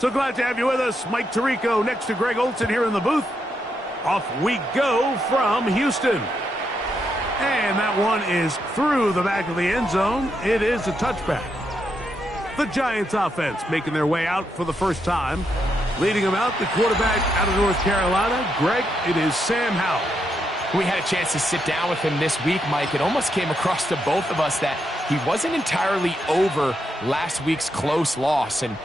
So glad to have you with us. Mike Tirico next to Greg Olson here in the booth. Off we go from Houston. And that one is through the back of the end zone. It is a touchback. The Giants offense making their way out for the first time. Leading them out, the quarterback out of North Carolina. Greg, it is Sam Howell. We had a chance to sit down with him this week, Mike. It almost came across to both of us that he wasn't entirely over last week's close loss. And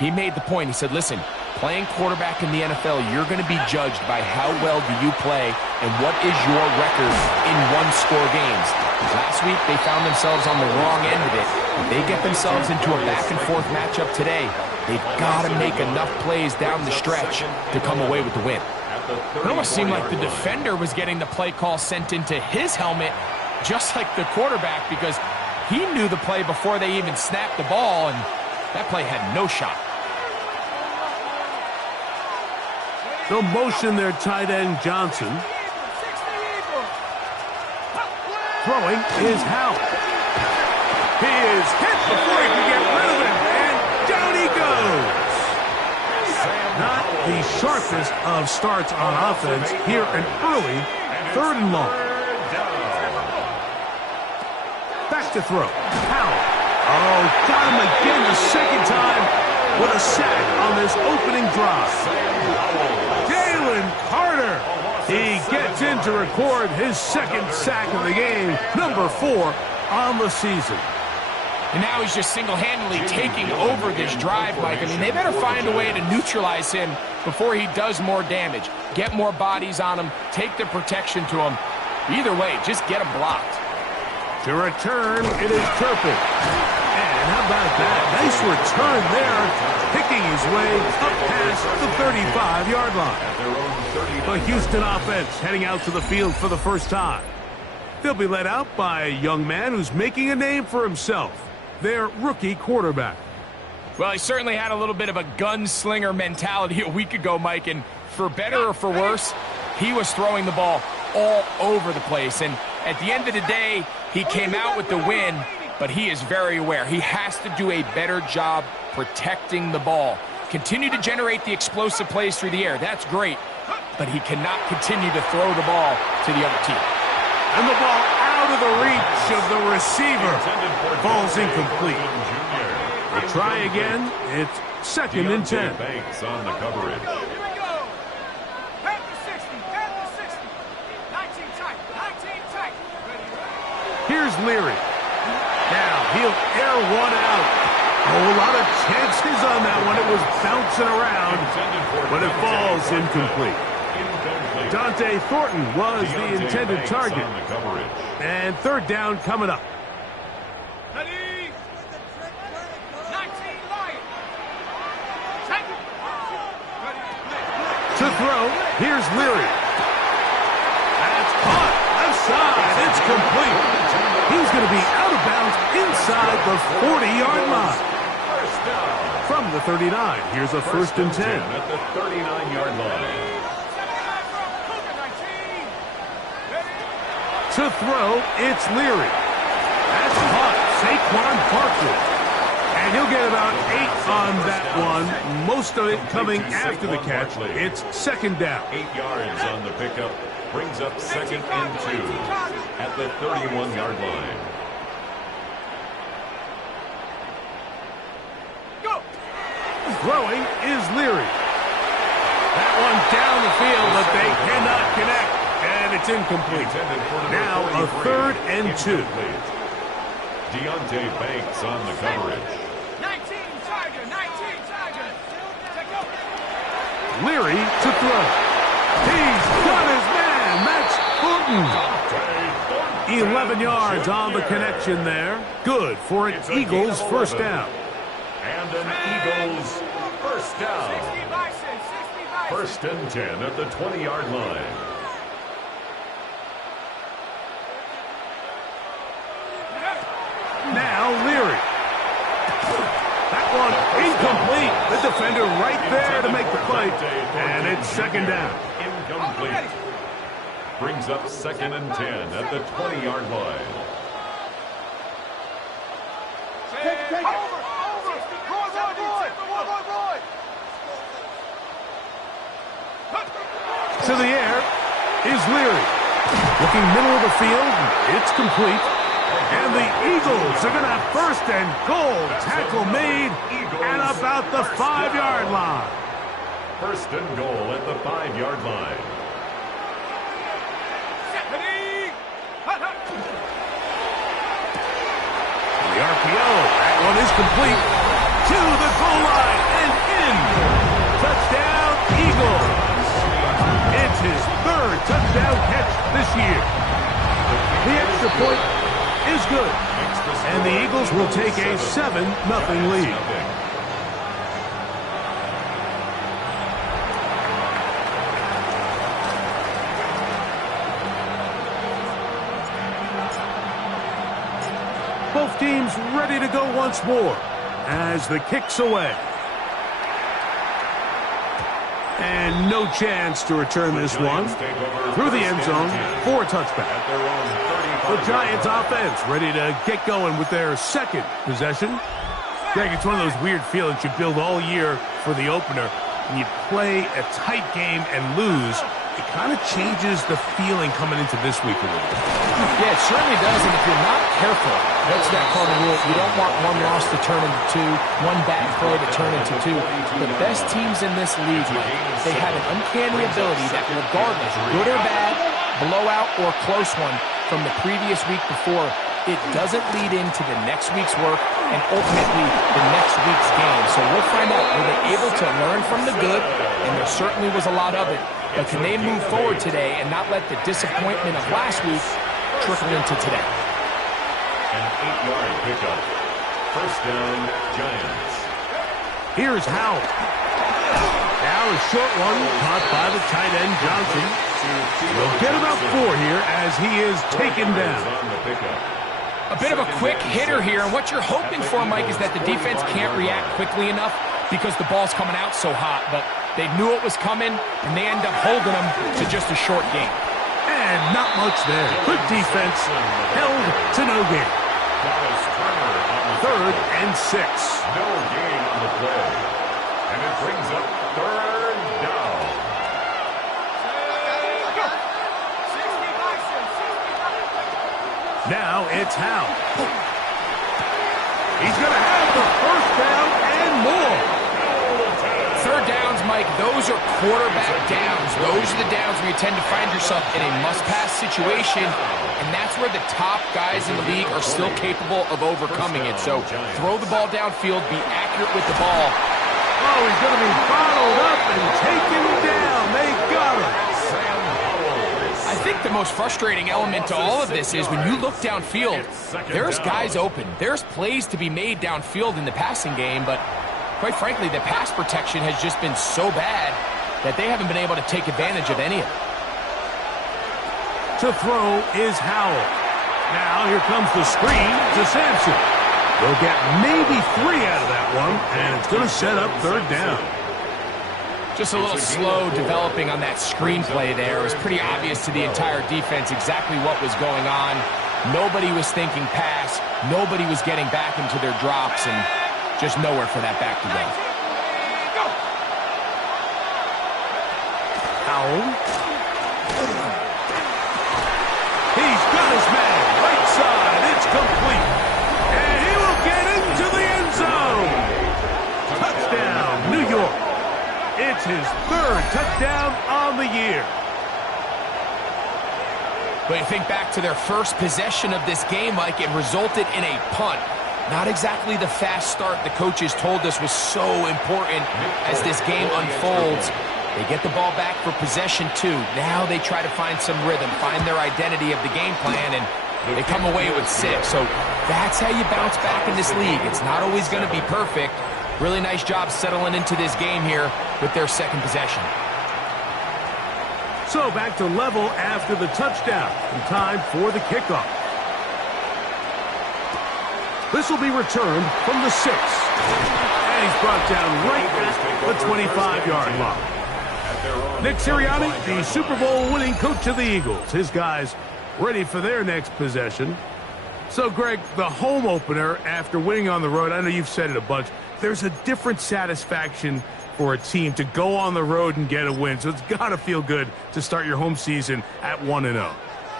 he made the point. He said, listen, playing quarterback in the NFL, you're going to be judged by how well do you play and what is your record in one-score games. Last week, they found themselves on the wrong end of it. If they get themselves into a back-and-forth matchup today, they've got to make enough plays down the stretch to come away with the win. It almost seemed like the defender was getting the play call sent into his helmet, just like the quarterback, because he knew the play before they even snapped the ball, and that play had no shot. They'll motion their tight end, Johnson. Throwing is Howell. He is hit before he can get rid of it, and down he goes. Not the sharpest of starts on offense here an early 3rd and long. Back to throw. Howell. Oh, got him again the second time with a sack on this opening drive. Jalen Carter. He gets in to record his second sack of the game, number 4 on the season. And now he's just single-handedly taking over this drive, Mike. I mean, they better find a way to neutralize him before he does more damage. Get more bodies on him, take the protection to him. Either way, just get him blocked. To return, it is Turpin. And how about that? Nice return there, picking his way up past the 35-yard line. The Houston offense heading out to the field for the first time. They'll be led out by a young man who's making a name for himself, their rookie quarterback. Well, he certainly had a little bit of a gunslinger mentality a week ago, Mike, and for better or for worse, he was throwing the ball all over the place. And at the end of the day, he came out with the win, but he is very aware. He has to do a better job protecting the ball. Continue to generate the explosive plays through the air. That's great, but he cannot continue to throw the ball to the other team. And the ball out of the reach of the receiver. Ball's incomplete. They try again. It's 2nd and 10. Banks on the coverage. Here's Leary. Now he'll air one out. Oh, a lot of chances on that one. It was bouncing around, but it falls incomplete. Dante Thornton was the intended target. And 3rd down coming up. To throw, here's Leary. That's caught. Left side. It's complete. He's going to be out of bounds inside the 40-yard line. From the 39, here's a 1st and 10. At the 39-yard line. To throw, it's Leary. That's caught. Saquon Barkley. And he'll get about 8 on that one. Most of it coming after the catch. It's 2nd down. 8 yards on the pickup. Brings up 2nd and 2 at the 31-yard line. Throwing is Leary. That one down the field, but they cannot connect. And it's incomplete. Now a 3rd and 2. Deontay Banks on the coverage. 19 Tiger. Leary to throw. He's got his man. That's Thornton. 11 yards on the connection there. Good for an Eagles 1st down. And an Eagles 1st down. 1st and 10 at the 20-yard line. Now Leary. That one incomplete. The defender right there to make the play. And it's 2nd down. Incomplete. Brings up 2nd and 10 at the 20-yard line. To the air is Leary. Looking middle of the field, it's complete. And the Eagles are going to have first and goal. Tackle made at about the 5-yard line. First and goal at the 5-yard line. The RPO, that one is complete. To the goal line and in. Touchdown, Eagles. It's his 3rd touchdown catch this year. The extra point is good. And the Eagles will take a 7-0 lead. Both teams ready to go once more as the kick's away. And no chance to return this one through the end zone for a touchback. The Giants offense ready to get going with their 2nd possession. Greg, it's one of those weird feelings you build all year for the opener. When you play a tight game and lose, it kind of changes the feeling coming into this week a little bit. Yeah, it certainly does, and if you're not careful, that's that cardinal rule. You don't want one loss to turn into 2, one bad play to turn into 2. The best teams in this league, they have an uncanny ability that regardless, good or bad, blowout or close one from the previous week before, it doesn't lead into the next week's work and ultimately the next week's game. So we'll find out, were they able to learn from the good, and there certainly was a lot of it, but can they move forward today and not let the disappointment of last week trickle into today? An 8-yard pickup. First down, Giants. Here's Howell. Now a short one caught by the tight end Johnson. We'll get about 4 here as he is taken down. A bit of a quick hitter here, and what you're hoping for, Mike, is that the defense can't react quickly enough because the ball's coming out so hot, but they knew it was coming, and they end up holding them to just a short game. And not much there. Good defense, held to no gain. 3rd and 6. No gain on the play. And it brings up 3rd down. Now it's Howell. He's going to have the first down and more. 3rd downs, Mike, those are quarterback downs. Those are the downs where you tend to find yourself in a must-pass situation, and that's where the top guys in the league are still capable of overcoming it. So throw the ball downfield, be accurate with the ball. Oh, he's going to be bottled up and taken down. They got him. I think the most frustrating element to all of this is when you look downfield, there's guys open. There's plays to be made downfield in the passing game, but quite frankly, the pass protection has just been so bad that they haven't been able to take advantage of any of it. To throw is Howell. Now here comes the screen to Sampson. They'll get maybe 3 out of that one, and it's going to set up 3rd down. Just a little slow developing on that screenplay there. It was pretty obvious to the entire defense exactly what was going on. Nobody was thinking pass. Nobody was getting back into their drops, and just nowhere for that back to go. Howell. He's got his man. Right side. It's complete. And he will get into the end zone. Touchdown, New York. It's his 3rd touchdown on the year. But you think back to their first possession of this game, Mike, it resulted in a punt. Not exactly the fast start the coaches told us was so important as this game unfolds. They get the ball back for possession 2. Now they try to find some rhythm, find their identity of the game plan, and they come away with 6. So that's how you bounce back in this league. It's not always going to be perfect. Really nice job settling into this game here with their 2nd possession. So back to level after the touchdown. And time for the kickoff. This will be returned from the 6. And he's brought down right at the 25-yard line. Nick Sirianni, the Super Bowl winning coach of the Eagles. His guys ready for their next possession. So, Greg, the home opener after winning on the road, I know you've said it a bunch, there's a different satisfaction for a team to go on the road and get a win. So it's got to feel good to start your home season at 1-0.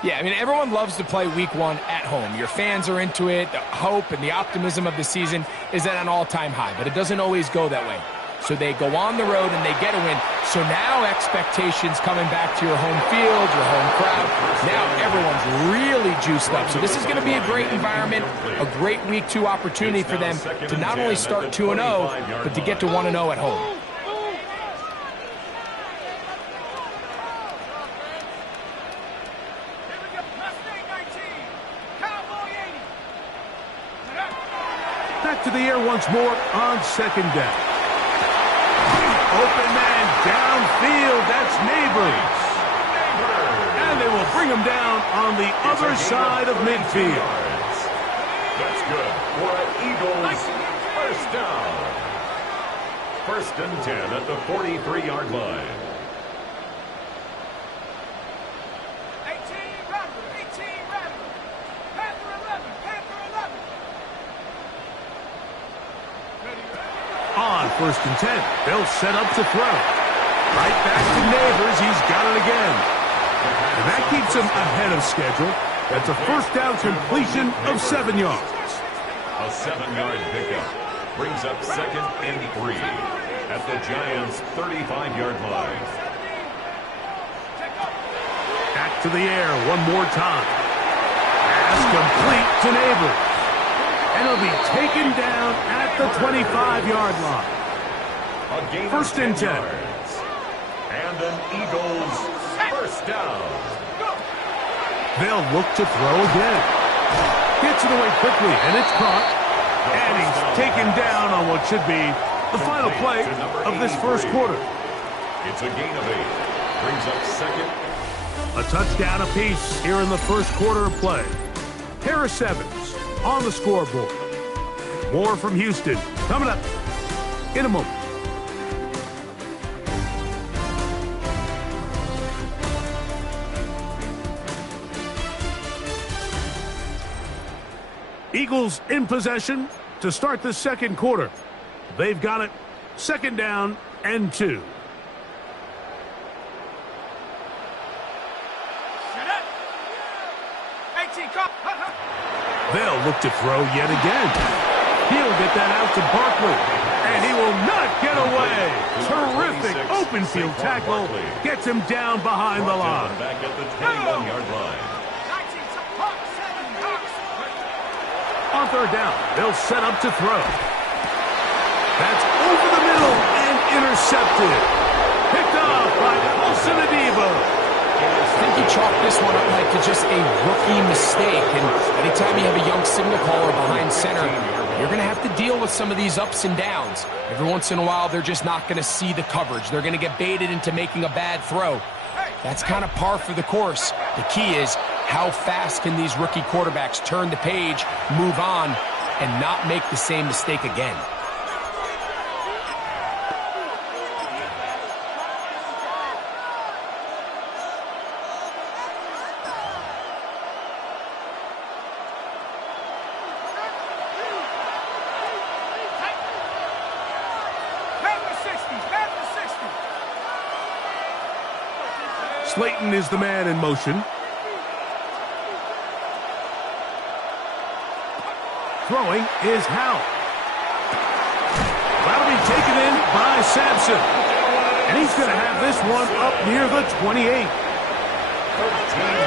Yeah, I mean, everyone loves to play week 1 at home. Your fans are into it. The hope and the optimism of the season is at an all-time high, but it doesn't always go that way. So they go on the road and they get a win. So now expectations coming back to your home field, your home crowd. Now everyone's really juiced up. So this is going to be a great environment, a great week 2 opportunity for them to not only start 2-0, but to get to 1-0 at home. Back to the air once more on second down. Open man downfield. That's Neighbors. And they will bring him down on the other side of midfield. That's good for an Eagles first down. 1st and 10 at the 43-yard line. 18 Rattler. Panther 11. On 1st and 10, they'll set up to throw. Right back to Neighbors. He's got it again. And that keeps him ahead of schedule. That's a first down completion of 7 yards. A 7-yard pickup brings up 2nd and 3 at the Giants' 35-yard line. Back to the air one more time. Pass complete to Neighbors. And he'll be taken down at the 25-yard line. A gain of 1st and 10. yards. And an Eagles first down. They'll look to throw again. Gets it away quickly, and it's caught. And he's taken down on what should be the final play of this first quarter. It's a gain of 8. Brings up 2nd. A touchdown apiece here in the first quarter of play. Pair of 7s on the scoreboard. More from Houston coming up in a moment. Eagles in possession to start the second quarter. They've got it. 2nd down and 2. They'll look to throw yet again. He'll get that out to Barkley. And he will not get away. Terrific open field tackle. Gets him down behind the line. Back at the 21-yard line. On 3rd down, they'll set up to throw. That's over the middle and intercepted. Picked off by Olsen Adebo. I think you chalk this one up like to just a rookie mistake. And anytime you have a young signal caller behind center, you're going to have to deal with some of these ups and downs. Every once in a while, they're just not going to see the coverage. They're going to get baited into making a bad throw. That's kind of par for the course. The key is how fast can these rookie quarterbacks turn the page, move on, and not make the same mistake again. Slayton is the man in motion. Throwing is Howell. That'll be taken in by Sampson. And he's going to have this one up near the 28. 13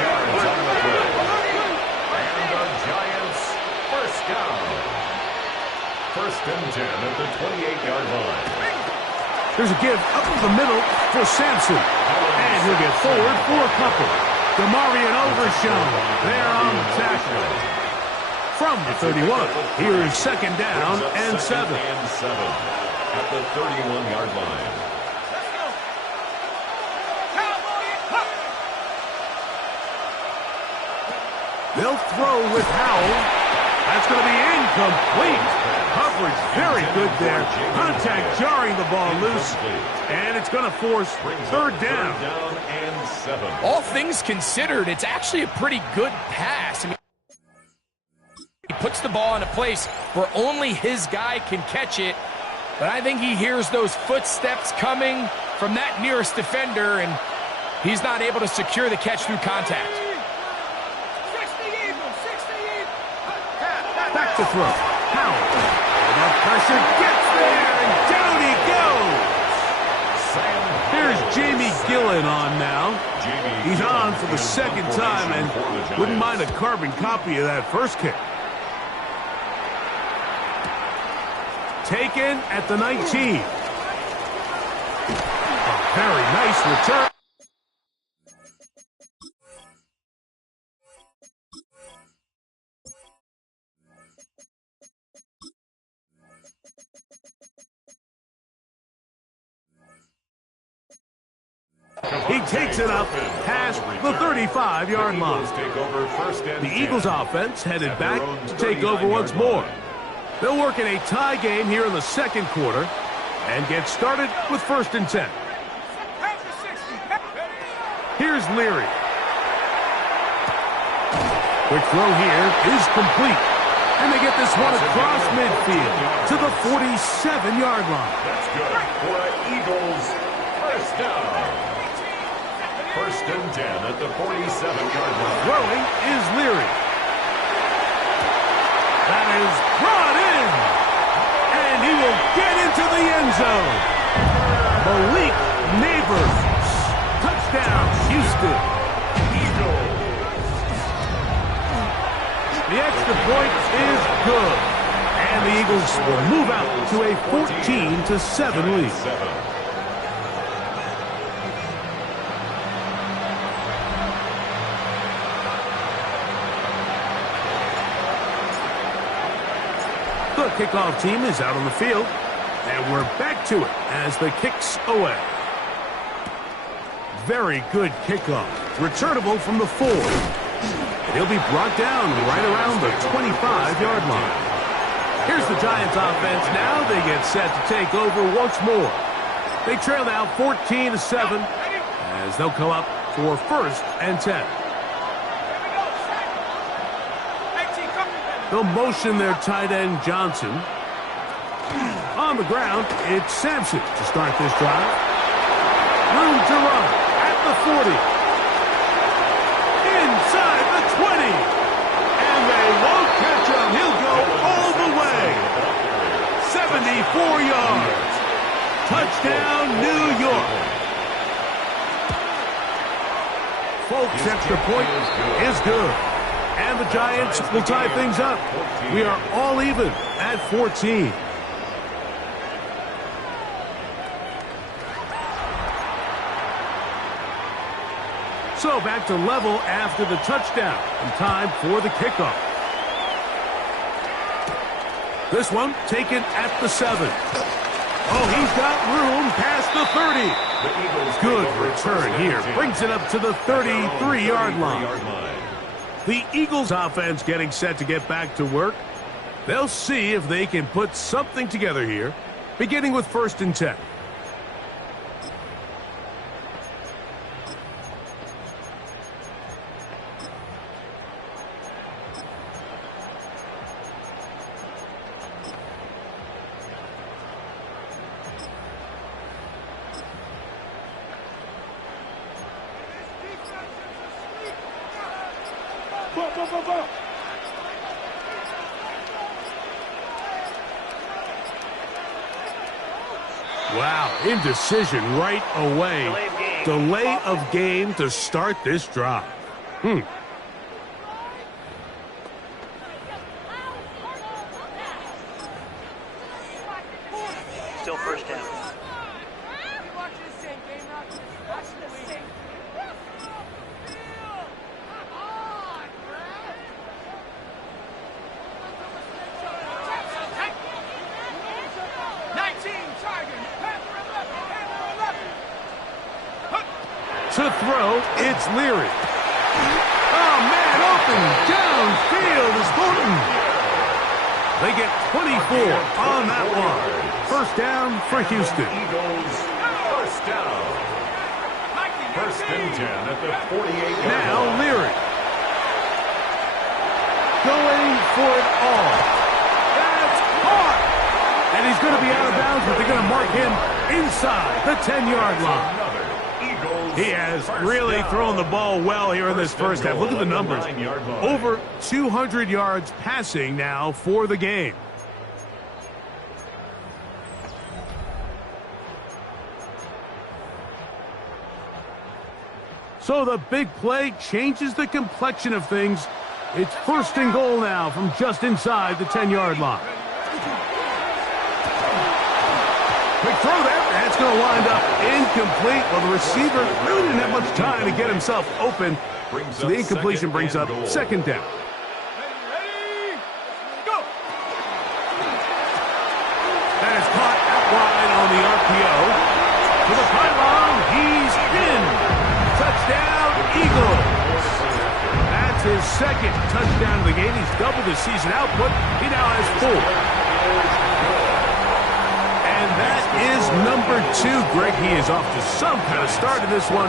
yards on the play. And the Giants first down. 1st and 10 at the 28-yard line. There's a give up the middle for Sampson. And he'll get forward for a couple. DeMarion Overshown there on the tackle. From the 31, here is 2nd down and 7. At the 31-yard line. They'll throw with Howell. That's going to be incomplete. Coverage very good there. Contact jarring the ball loose. And it's going to force 3rd down. And 7. All things considered, it's actually a pretty good pass. I mean, he puts the ball in a place where only his guy can catch it, But I think he hears those footsteps coming from that nearest defender, and he's not able to secure the catch through contact. 60 Eagles, 60 Eagles. Back to throw. Howell. That pressure gets there, and down he goes. Here's Jamie Gillen on now. He's on for the second time and wouldn't mind a carbon copy of that first kick. Taken at the 19. A very nice return. He takes it up past the 35-yard line. The Eagles offense headed back to take over once more. They'll work in a tie game here in the second quarter and get started with 1st and 10. Here's Leary. Quick throw here is complete. And they get this one across midfield to the 47-yard line. That's good for an Eagles first down. 1st and 10 at the 47-yard line. Throwing is Leary. That is brought in. And he will get into the end zone. Malik Neighbors. Touchdown, Houston. The extra point is good. And the Eagles will move out to a 14-7 lead. The kickoff team is out on the field, and we're back to it as the kick's away. Very good kickoff. Returnable from the 4. He'll be brought down right around the 25-yard line. Here's the Giants offense now. They get set to take over once more. They trail now 14-7 as they'll come up for 1st and 10. They'll motion their tight end Johnson. On the ground, it's Sampson to start this drive. Room to run at the 40. Inside the 20. And they won't catch him. He'll go all the way. 74 yards. Touchdown, New York. Folks, extra point is good. And the Giants will tie things up. We are all even at 14. So back to level after the touchdown. And time for the kickoff. This one taken at the 7. Oh, he's got room past the 30. Good return here. Brings it up to the 33-yard line. The Eagles offense getting set to get back to work. They'll see if they can put something together here, beginning with 1st and 10. Wow, indecision right away. Delay of game to start this drive. Still 1st down. To throw, it's Leary. Oh, man, open downfield is Thornton. They get 24 on that one. 1st down for Houston. Eagles, 1st down. 1st and 10 at the 48-yard line. Now Leary. Going for it all. That's caught. And And he's going to be out of bounds, but they're going to mark him inside the 10-yard line. He has really thrown the ball well here in this first half. Look at the numbers. Over 200 yards passing now for the game. So the big play changes the complexion of things. It's first and goal now from just inside the 10-yard line. Quick throw there. That's going to wind up incomplete. Well, the receiver really didn't have much time to get himself open. So the incompletion brings up second down. That is caught out wide on the RPO. To the pylon, he's in. Touchdown, Eagles. That's his second touchdown of the game. He's doubled his season output. He now has 4. And that is number 2. Greg, he is off to some kind of start in this one.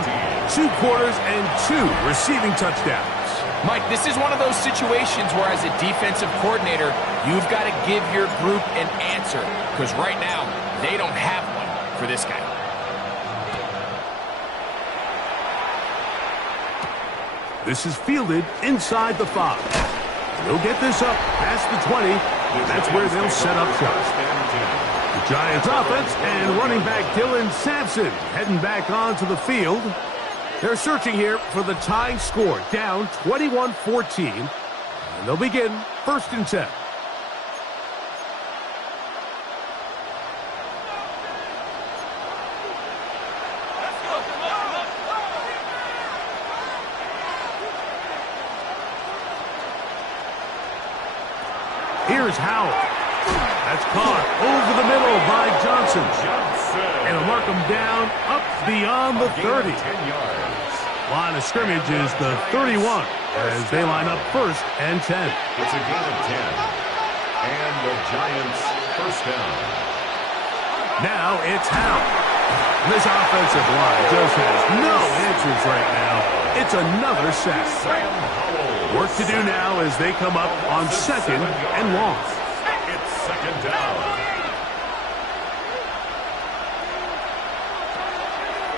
2 quarters and 2 receiving touchdowns. Mike, this is one of those situations where as a defensive coordinator, you've got to give your group an answer. Because right now, they don't have one for this guy. This is fielded inside the 5. They'll get this up past the 20. That's where they'll set up shop. The Giants offense and running back Dylan Sampson heading back onto the field. They're searching here for the tying score, down 21-14. And they'll begin first and 10. Here's Howell. That's caught over the middle by Johnson. And he'll mark him down up beyond the 30. Line of scrimmage is the 31 as they line up first and 10. It's a gain of 10. And the Giants first down. Now it's Howell. This offensive line just has no answers right now. It's another sack. Work to do now as they come up on second and long. It's second down.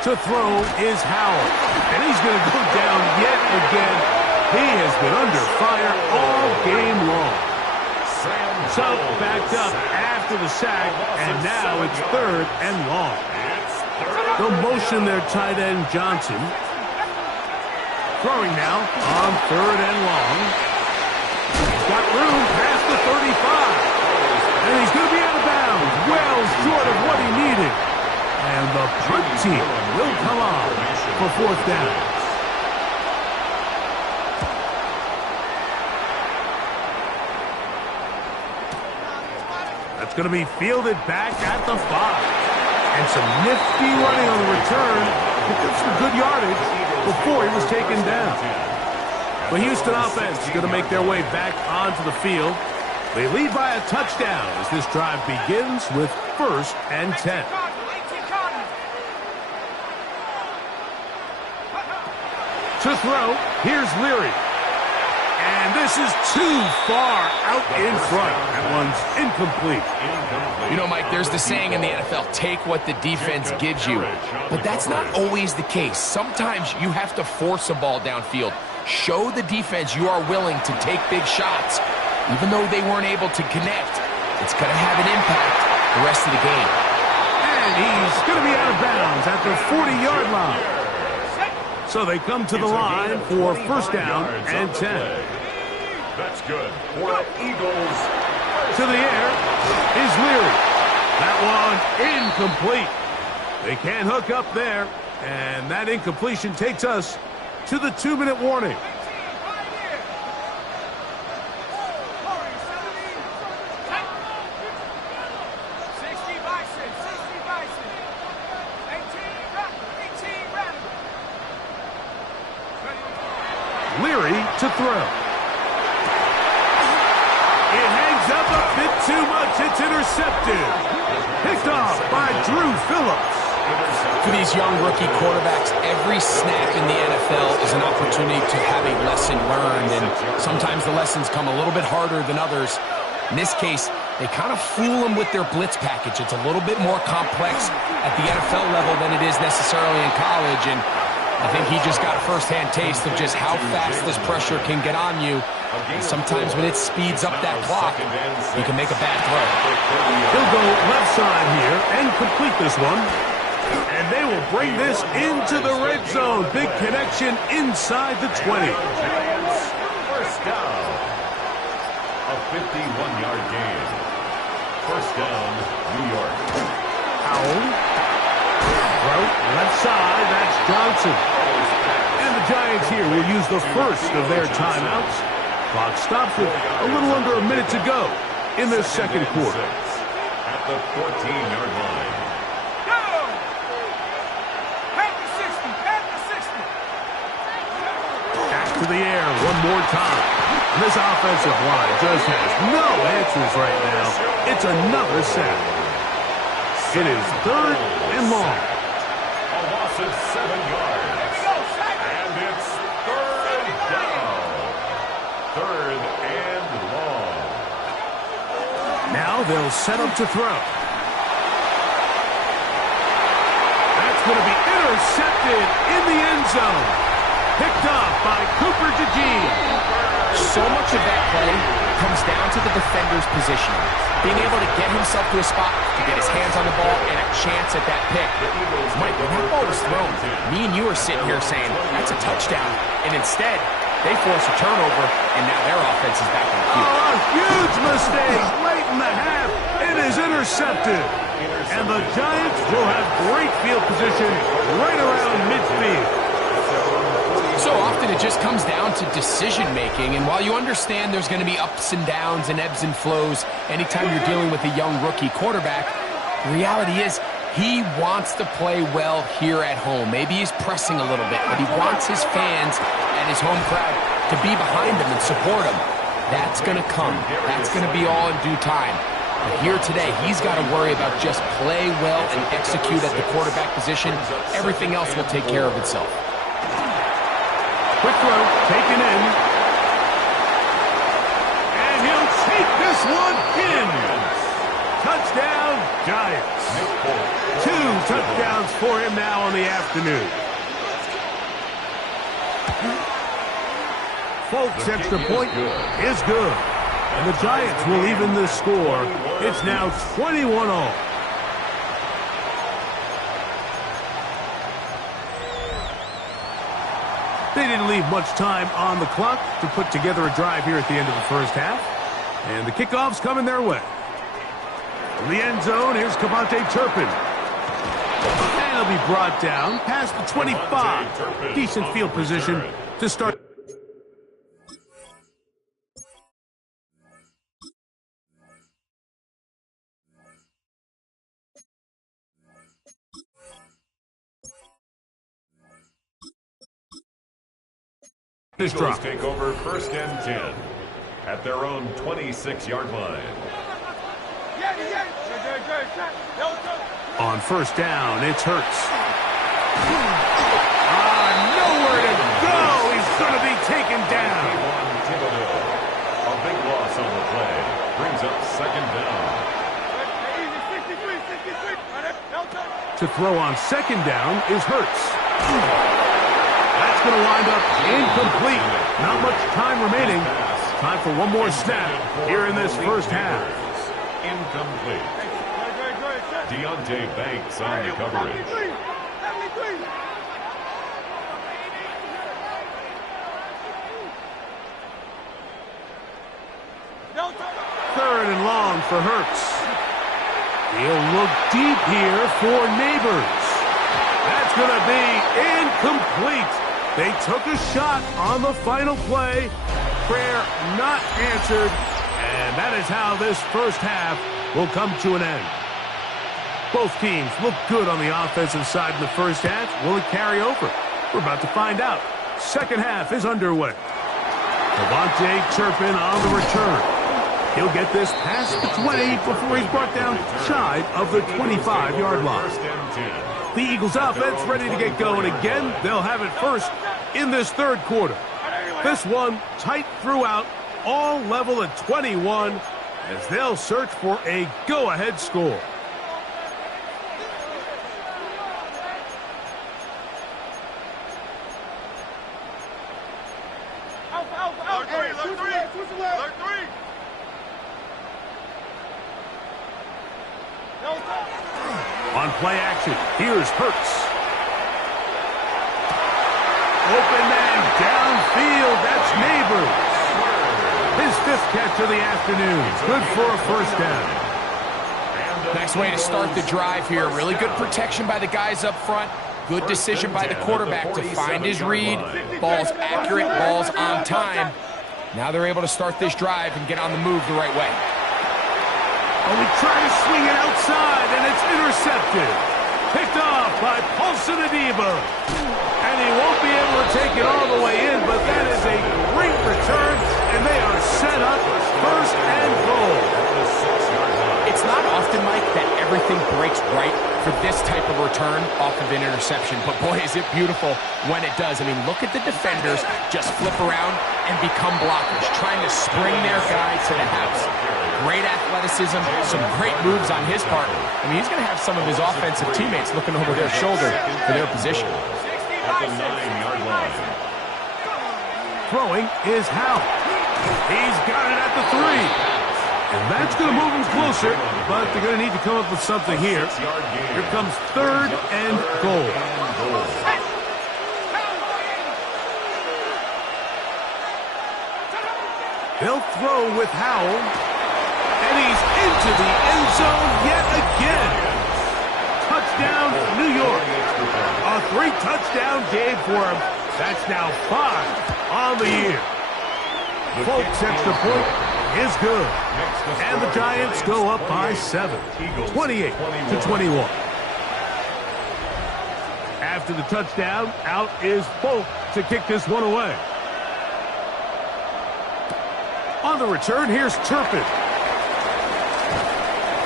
To throw is Howell. And he's going to go down yet again. He has been under fire all game long. So backed up after the sack, and now it's third and long. They'll motion their tight end Johnson. Throwing now on third and long. He's got room past the 35. And he's going to be out of bounds. Well short of what he needed. And the punt team will come on for fourth down. That's going to be fielded back at the 5. And some nifty running on the return. Picked up some good yardage before he was taken down. The Houston offense is going to make their way back onto the field. They lead by a touchdown as this drive begins with first and 10. To throw, here's Leary. And this is too far out in front. That one's incomplete. You know, Mike, there's the saying in the NFL, take what the defense gives you. But that's not always the case. Sometimes you have to force a ball downfield. Show the defense you are willing to take big shots. Even though they weren't able to connect, it's going to have an impact the rest of the game. And he's going to be out of bounds at the 40-yard line. So they come to the line for first down and 10. That's good for the Eagles. To the air is Leary. That one incomplete. They can't hook up there. And that incompletion takes us to the 2-minute warning. Leary to throw. It hangs up a bit too much. It's intercepted. Picked off by Drew Phillips. For these young rookie quarterbacks, every snap in the NFL is an opportunity to have a lesson learned, and sometimes the lessons come a little bit harder than others. In this case, they kind of fool him with their blitz package. It's a little bit more complex at the NFL level than it is necessarily in college, and I think he just got a first-hand taste of just how fast this pressure can get on you. And sometimes when it speeds up that clock, you can make a bad throw. He'll go left side here and complete this one. And they will bring this into the red zone. Big connection inside the 20. First down. A 51-yard gain. First down, New York. Howell. Throw left side. That's Johnson. And the Giants here will use the first of their timeouts. Clock stops with a little under a minute to go in the second quarter. At the 14-yard line. To the air one more time. And this offensive line just has no answers right now. It's another sack. It is third and long. A loss of 7 yards. And it's third down. Third and long. Now they'll set up to throw. That's going to be intercepted in the end zone. Picked up by Cooper DeJean. So much of that play comes down to the defender's positioning. Being able to get himself to a spot to get his hands on the ball and a chance at that pick. Mike, when that ball was thrown, me and you are sitting here saying, that's a touchdown. And instead, they force a turnover, and now their offense is back on the field. Oh, a huge mistake late in the half. It is intercepted. And the Giants will have great field position right around midfield. So often it just comes down to decision-making, and while you understand there's going to be ups and downs and ebbs and flows anytime you're dealing with a young rookie quarterback, the reality is he wants to play well here at home. Maybe he's pressing a little bit, but he wants his fans and his home crowd to be behind him and support him. That's going to come. That's going to be all in due time. But here today, he's got to worry about just play well and execute at the quarterback position. Everything else will take care of itself. Quick throw, taken in. And he'll take this one in. Touchdown, Giants. 2 touchdowns for him now on the afternoon. Folks, extra point is good. And the Giants will even this score. It's now 21-all. They didn't leave much time on the clock to put together a drive here at the end of the first half. And the kickoff's coming their way. In the end zone, here's Cavante Turpin. And he'll be brought down past the 25. Decent field position to start. This Eagles drop. take over first and 10 at their own 26-yard line. On first down, it's Hurts. Nowhere to go. He's going to be taken down. A big loss on the play. Brings up second down. To throw on second down is Hurts. That's going to wind up incomplete. Not much time remaining. Time for one more snap here in this first half. Incomplete. Deontay Banks on the coverage. Third and long for Hurts. He'll look deep here for Neighbors. That's going to be incomplete. They took a shot on the final play. Prayer not answered. And that is how this first half will come to an end. Both teams look good on the offensive side in the first half. Will it carry over? We're about to find out. Second half is underway. Cavante Turpin on the return. He'll get this past the 20 before he's brought down shy of the 25-yard line. The Eagles offense ready to get going again. They'll have it first in this third quarter. This one tight throughout, all level at 21. as they'll search for a go-ahead score. On play action, here's Hurts. Open man downfield, that's Neighbors. His 5th catch of the afternoon. Good for a first down. Nice way to start the drive here. Really good protection by the guys up front. Good decision by the quarterback to find his read. Ball's accurate, ball's on time. Now they're able to start this drive and get on the move the right way. Oh, he tried to swing it outside, and it's intercepted. Picked off by Paulson Adebo. And he won't be able to take it all the way in, but that is a great return, and they are set up first and goal. It's not often, Mike, that everything breaks right for this type of return off of an interception. But, boy, is it beautiful when it does. I mean, look at the defenders just flip around and become blockers, trying to spring their guy to the house. Great athleticism, some great moves on his part. I mean, he's going to have some of his offensive teammates looking over their shoulder for their position. At the 9-yard line. Throwing is Howell. He's got it at the 3. And that's going to move him closer, but they're going to need to come up with something here. Here comes 3rd and goal. They'll throw with Howell. And he's into the end zone yet again. Touchdown, New York. A 3-touchdown game for him. That's now 5 on the year. Folks' extra point is good. And the Giants go up by 7, 28-21. After the touchdown, out is Folk to kick this one away. On the return, here's Turpin.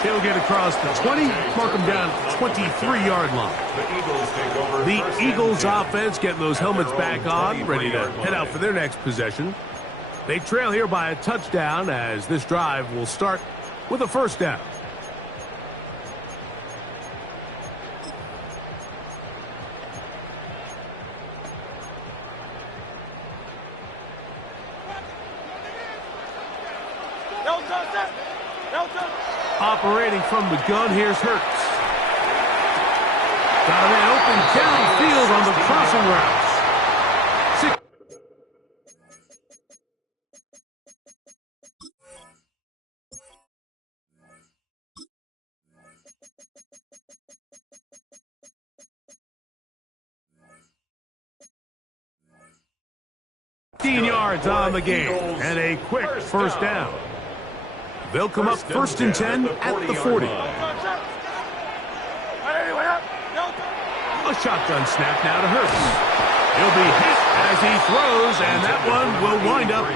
He'll get across the 20, mark him down at the 23-yard line. The Eagles offense getting those helmets back on, ready to head out for their next possession. They trail here by a touchdown as this drive will start with a first down. Operating from the gun, here's Hurts. Got a man open downfield on the crossing route. 15 yards on the game and a quick first down. They'll come up 1st and 10 at the 40. A shotgun snap now to Hurts. He'll be hit as he throws, and that one will wind up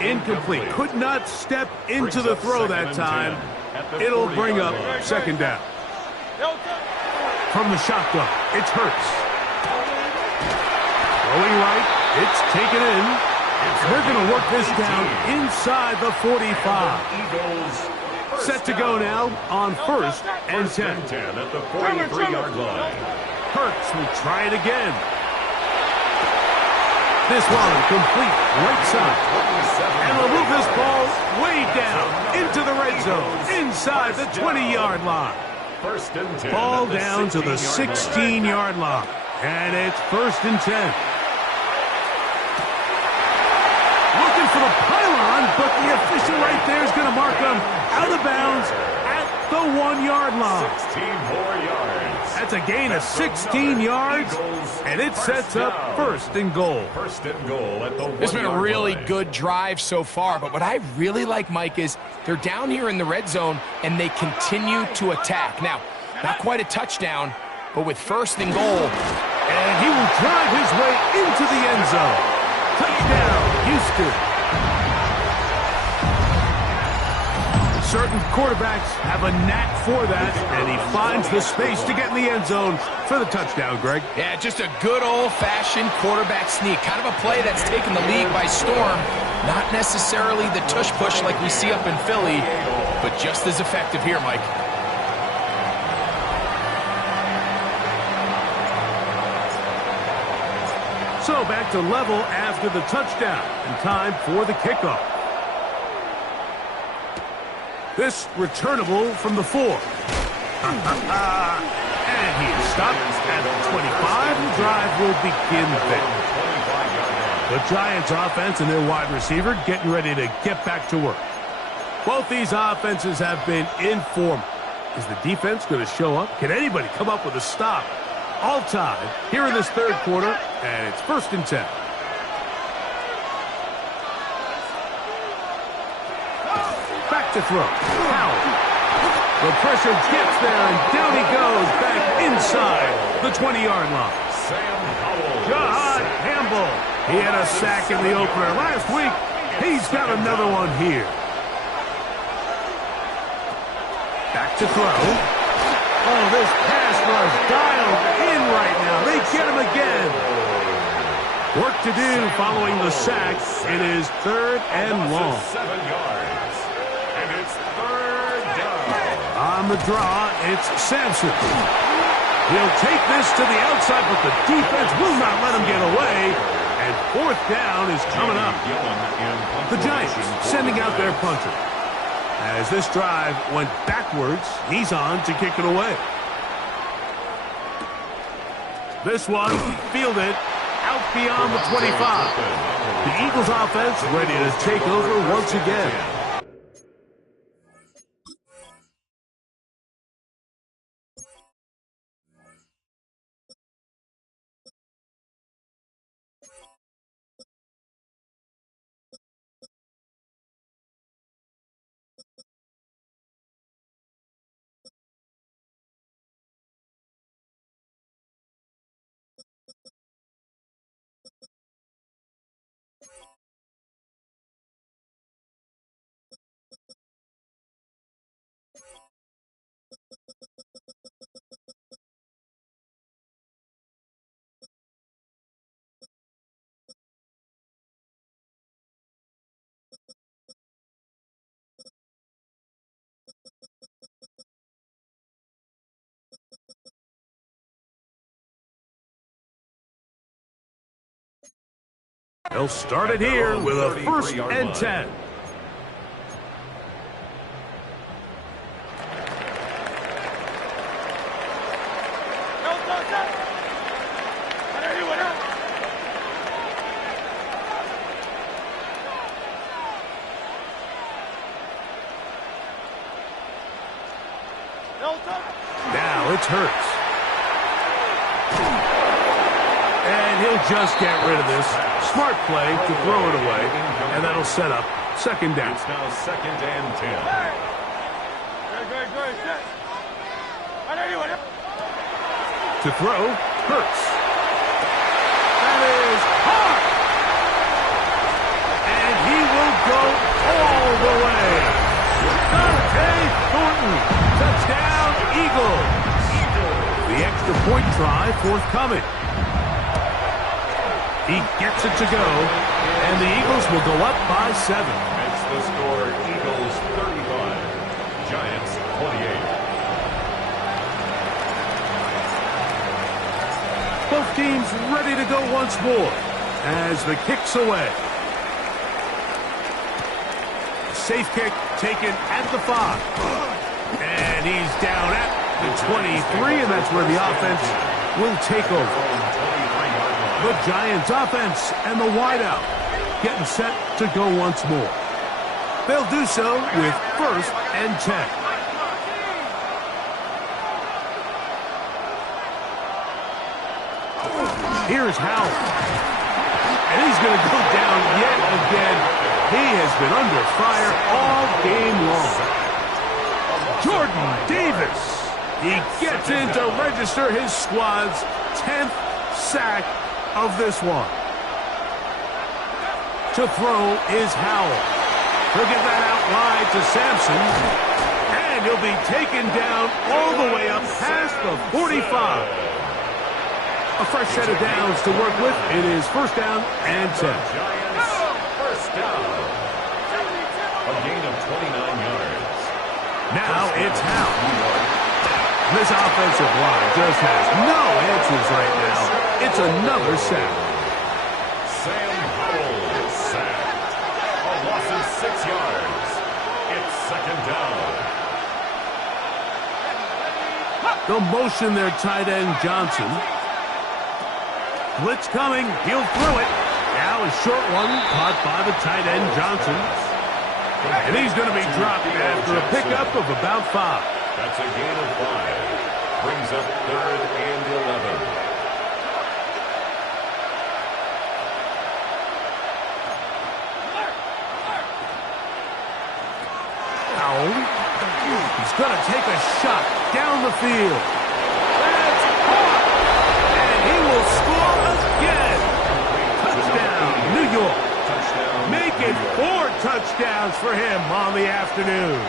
incomplete. Could not step into the throw that time. It'll bring up 2nd down. From the shotgun, it's Hurts. Throwing right, it's taken in. They're going to work this down inside the 45. Set to go now on 1st and 10. At the 43-yard line. Hurts will try it again. This one complete right side. And will move this ball way down into the red zone inside the 20-yard line. 1st and 10. Ball down to the 16-yard line. And it's 1st and 10. Looking for the pylon, but the official right there is going to mark them out of bounds at the 1-yard line. 16 more yards. That's a gain of 16 yards, and it sets up 1st and goal. 1st and goal at the 1-yard line. It's been a really good drive so far, but what I really like, Mike, is they're down here in the red zone, and they continue to attack. Now, not quite a touchdown, but with 1st and goal. And he will drive his way into the end zone. Touchdown, Houston. Certain quarterbacks have a knack for that, and he finds the space to get in the end zone for the touchdown, Greg. Yeah, just a good old-fashioned quarterback sneak. Kind of a play that's taken the league by storm. Not necessarily the tush-push like we see up in Philly, but just as effective here, Mike. So back to level after the touchdown, and time for the kickoff. This returnable from the 4. And he is stopped at the 25. The drive will begin there. The Giants offense and their wide receiver getting ready to get back to work. Both these offenses have been in form. Is the defense going to show up? Can anybody come up with a stop? All tied here in this third quarter, and it's 1st and 10. Back to throw. Howard. The pressure gets there, and down he goes back inside the 20-yard line. John Campbell. He had a sack in the opener last week. He's got another one here. Back to throw. Oh, this pass was dialed in right now. They get him again. Work to do following the sack. It is 3rd and long. 7 yards. And it's 3rd down. On the draw, it's Sampson. He'll take this to the outside, but the defense will not let him get away. And 4th down is coming up. The Giants sending out their punter. As this drive went backwards, he's on to kick it away. This one fielded out beyond the 25. The Eagles offense ready to take over once again. They'll start it here with a 1st and 10. Now it's Hurts. And he'll just get rid of this. Smart play to throw it away, and that'll set up 2nd down. It's now 2nd and 10. To throw, Hurts. That is hard. And he will go all the way. Dante Thornton. Touchdown, Eagles. The extra point try forthcoming. He gets it to go, and the Eagles will go up by 7. It's the score, Eagles 35, Giants 28. Both teams ready to go once more as the kick's away. Safe kick taken at the 5. And he's down at the 23, and that's where the offense will take over. The Giants offense and the wideout getting set to go once more. They'll do so with 1st and 10. Here's Howard. And he's going to go down yet again. He has been under fire all game long. Jordan Davis. He gets in to register his squad's 10th sack of this one. To throw is Howell. He'll get that out wide to Sampson. And he'll be taken down all the way up past the 45. A fresh set of downs to work with. It is 1st down and 10. Giants, 1st down. A gain of 29 yards. Now it's Howe. This offensive line just has no answers right now. It's another sack. Sam Howell sacked. A loss of 6 yards. It's second down. They'll motion their tight end, Johnson. Blitz coming. He'll throw it. Now a short one caught by the tight end, Johnson. And he's going to be dropped after a pickup of about 5. That's a gain of 5. Brings up 3rd and 11. Howell. He's going to take a shot down the field. That's caught. And he will score again. Touchdown, New York. Make it 4 touchdowns for him on the afternoon.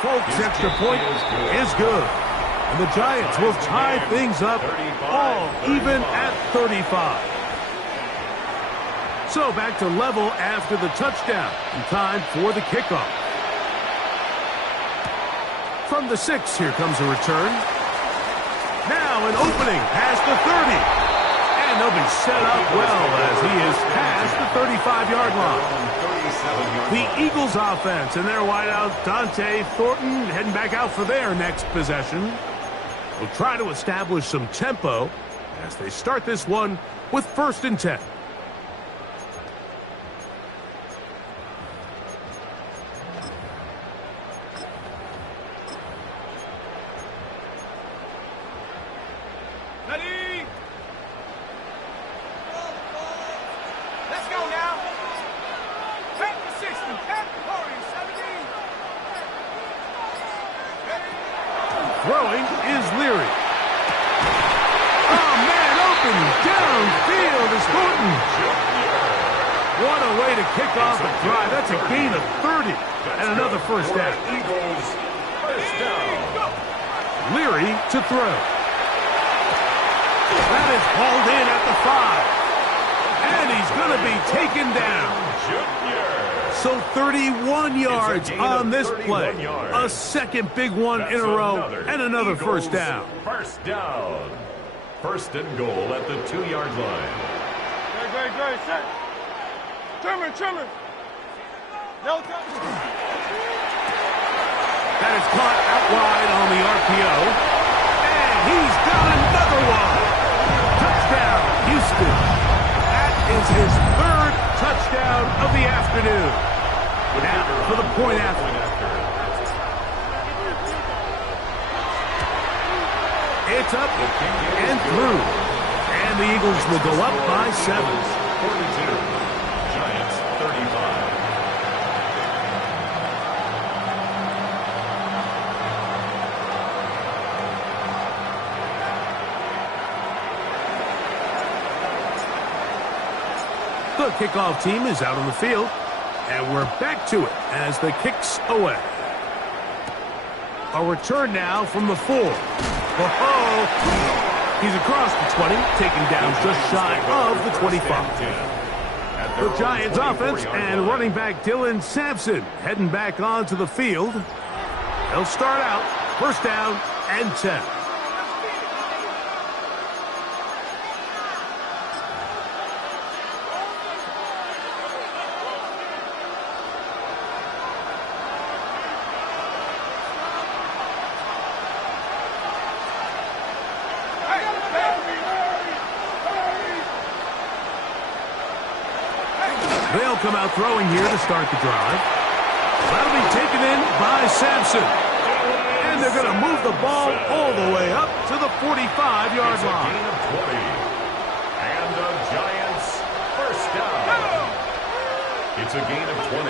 Folks, extra point is good. And the Giants will tie things up all even at 35. So back to level after the touchdown. And time for the kickoff. From the 6, here comes a return. Now an opening past the 30. And they'll be set up well as he is past the 35-yard line. The Eagles offense and their wideout, Dante Thornton, heading back out for their next possession. Will try to establish some tempo as they start this one with 1st and 10. Throwing is Leary. Oh, man, open downfield is Thornton. What a way to kick off a drive. That's a gain of 30 and another first down. Eagles, first down. Leary to throw. That is hauled in at the 5. And he's going to be taken down. So 31 yards on this play. A second big one in a row and another first down. First down. 1st and goal at the 2-yard line. Great, set. Trimmer. No touch. That is caught out wide on the RPO. And he's got another one. Touchdown, Houston. That is his 3rd touchdown of the afternoon. Now for the point after. It's up and through. And the Eagles will go up by 7. 42. Giants 35. The kickoff team is out on the field. And we're back to it as the kick's away. A return now from the 4. Oh, he's across the 20, taken down just shy of the 25. The Giants offense and running back Dylan Sampson heading back onto the field. They'll start out 1st down and 10. They'll come out throwing here to start the drive. That'll be taken in by Sampson. And they're going to move the ball all the way up to the 45-yard line. Gain of 20. And the Giants first down. It's a gain of 20.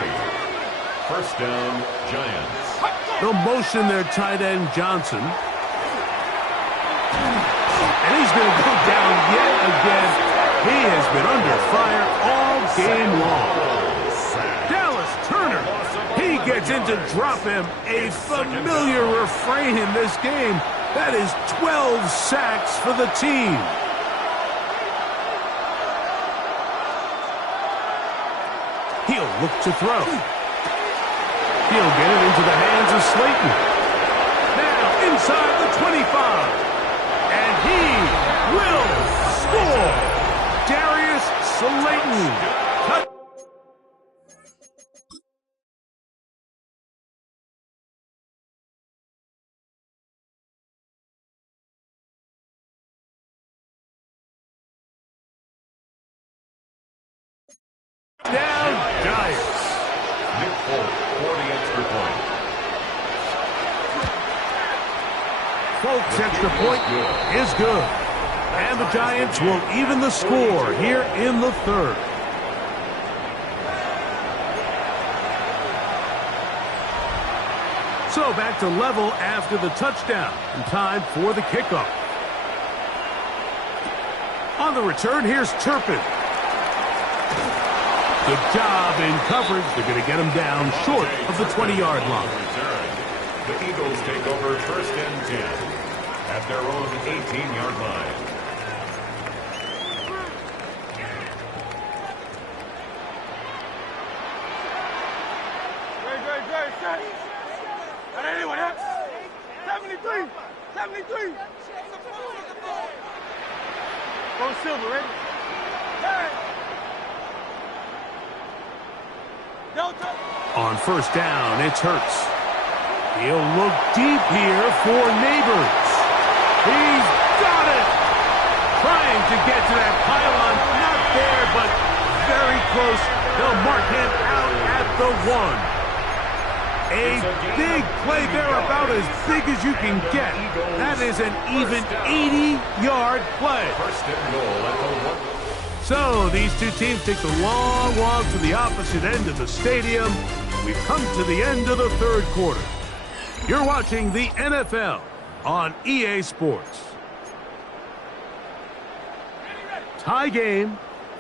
First down, Giants. They'll motion their tight end, Johnson. And he's going to go down yet again. He has been under fire all game long. Dallas Turner, he gets in to drop him. A familiar refrain in this game. That is 12 sacks for the team. He'll look to throw. He'll get it into the hands of Slayton. Now inside the 25. And he will score. Darius Slayton. Down Giants. Nick Folk for the extra point. Folk's extra point is good. And the Giants will even the score here in the third. So back to level after the touchdown. And time for the kickoff. On the return, here's Turpin. Good job in coverage. They're going to get him down short of the 20-yard line. The Eagles take over 1st and 10 at their own 18-yard line. Great, set. Not anyone else. 73. Go Silver, ready? Hey. Delta. On 1st down, it's Hurts. He'll look deep here for Neighbors. He's got it! Trying to get to that pylon. Not there, but very close. They'll mark him out at the 1. A big play there, about as big as you can get. That is an even 80-yard play. 1st and goal at the 1. So these two teams take the long walk to the opposite end of the stadium. We've come to the end of the third quarter. You're watching the NFL on EA Sports. Tie game,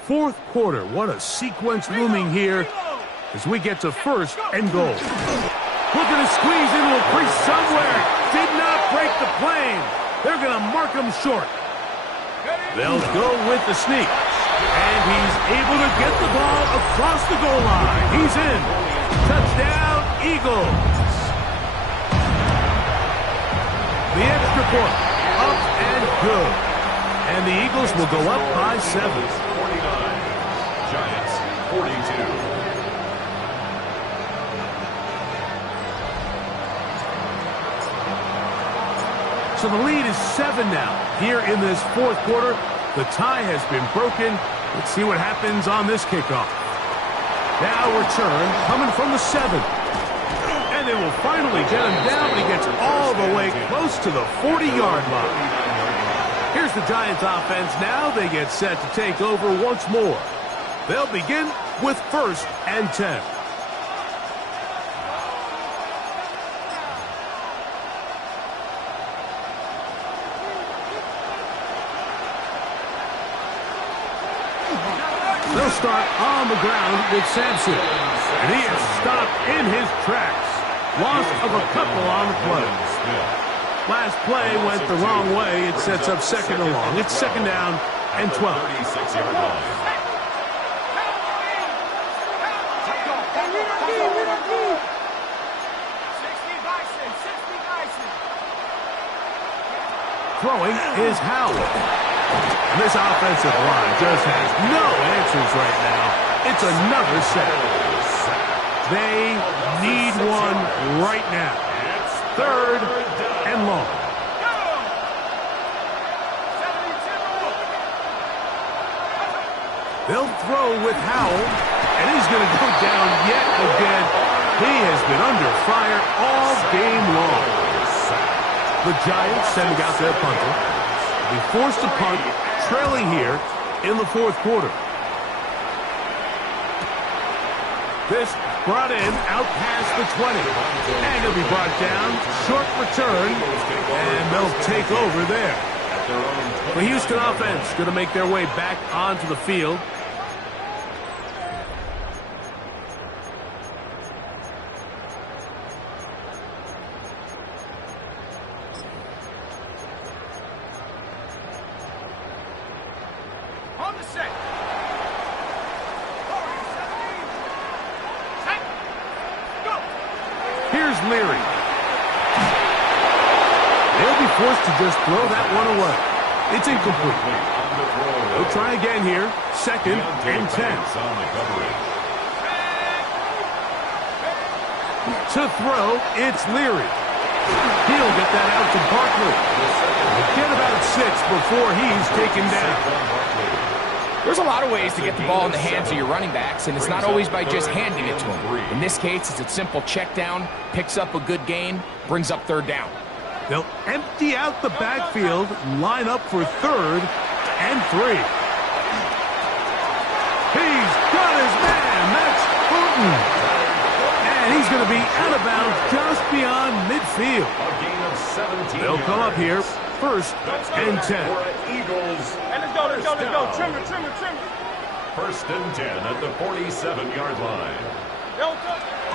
4th quarter. What a sequence looming here as we get to 1st and goal. Looking to squeeze into a crease somewhere. Did not break the plane. They're going to mark him short. They'll go with the sneak. And he's able to get the ball across the goal line. He's in. Touchdown, Eagles. The extra point, up and good. And the Eagles will go up by 7. 49. Giants 42. So the lead is 7 now. Here in this 4th quarter, the tie has been broken. Let's see what happens on this kickoff. Now return coming from the 7. And they will finally get him down, but he gets all the way close to the 40-yard line. Here's the Giants offense now. They get set to take over once more. They'll begin with 1st and 10. They'll start on the ground with Sampson. And he is stopped in his tracks. Loss of a couple on the play. Last play went the wrong way. It sets up 2nd and long. It's 2nd down and 12. 36-yard line. Throwing is Howell. And this offensive line just has no answers right now. It's another sack. They need one right now. 3rd and long. They'll throw with Howell, and he's going to go down yet again. He has been under fire all game long. The Giants sending out their punter. Be forced to punt, trailing here in the 4th quarter. This brought in out past the 20. And he'll be brought down, short return, and they'll take over there. The Houston offense going to make their way back onto the field. On the set. Go. Here's Leary. They'll be forced to just throw that one away. It's incomplete. They'll try again here. Second and 10. To throw, it's Leary. He'll get that out to Barkley. Get about 6 before he's taken down. There's a lot of ways to get the ball in the hands of your running backs, and it's not always by just handing it to them. In this case, it's a simple check down, picks up a good gain, brings up third down. They'll empty out the backfield, line up for 3rd and 3. He's got his man. That's Hooten. And he's going to be out of bounds just beyond midfield. They'll come up here, 1st and 10. Let's go. Trim it. 1st and 10 at the 47-yard line.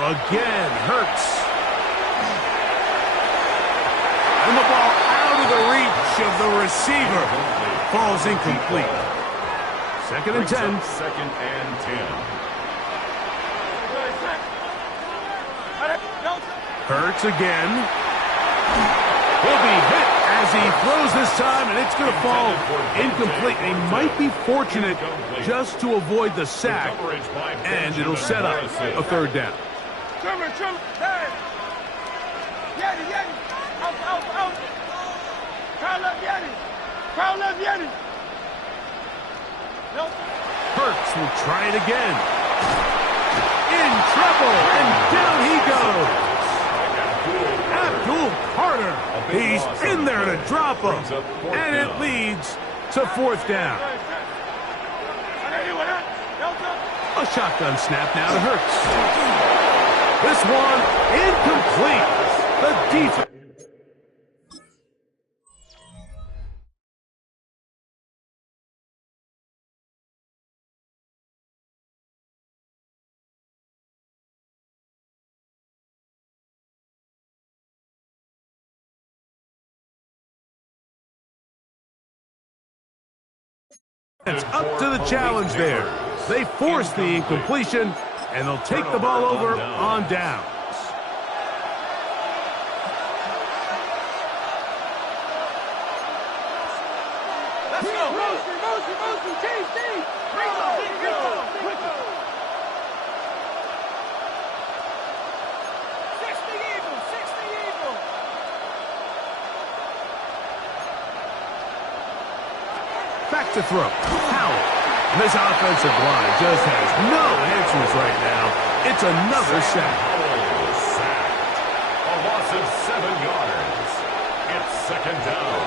Again, Hurts. And the ball out of the reach of the receiver. Falls incomplete. 2nd and 10. 2nd and 10. Hurts again. He'll be hit as he throws this time, and it's going to fall incomplete. They might be fortunate just to avoid the sack, and it'll set up a 3rd down. Trim it. Hey. Yeti. Out. Crowd left Yeti. Hurts will try it again. In trouble, and down he goes. Abdul Carter. He's in there to drop him. And it leads to 4th down. A shotgun snap now to Hurts. This one incomplete. The defense. It's up to the challenge there. They force the incompletion, and they'll take the ball over on downs. Let's go. Motion. TC. Rico. 60 Eagles. Back to throw. Howell. And this offensive line just has no answers right now. It's another sack. Sacked. A loss of 7 yards. It's 2nd down.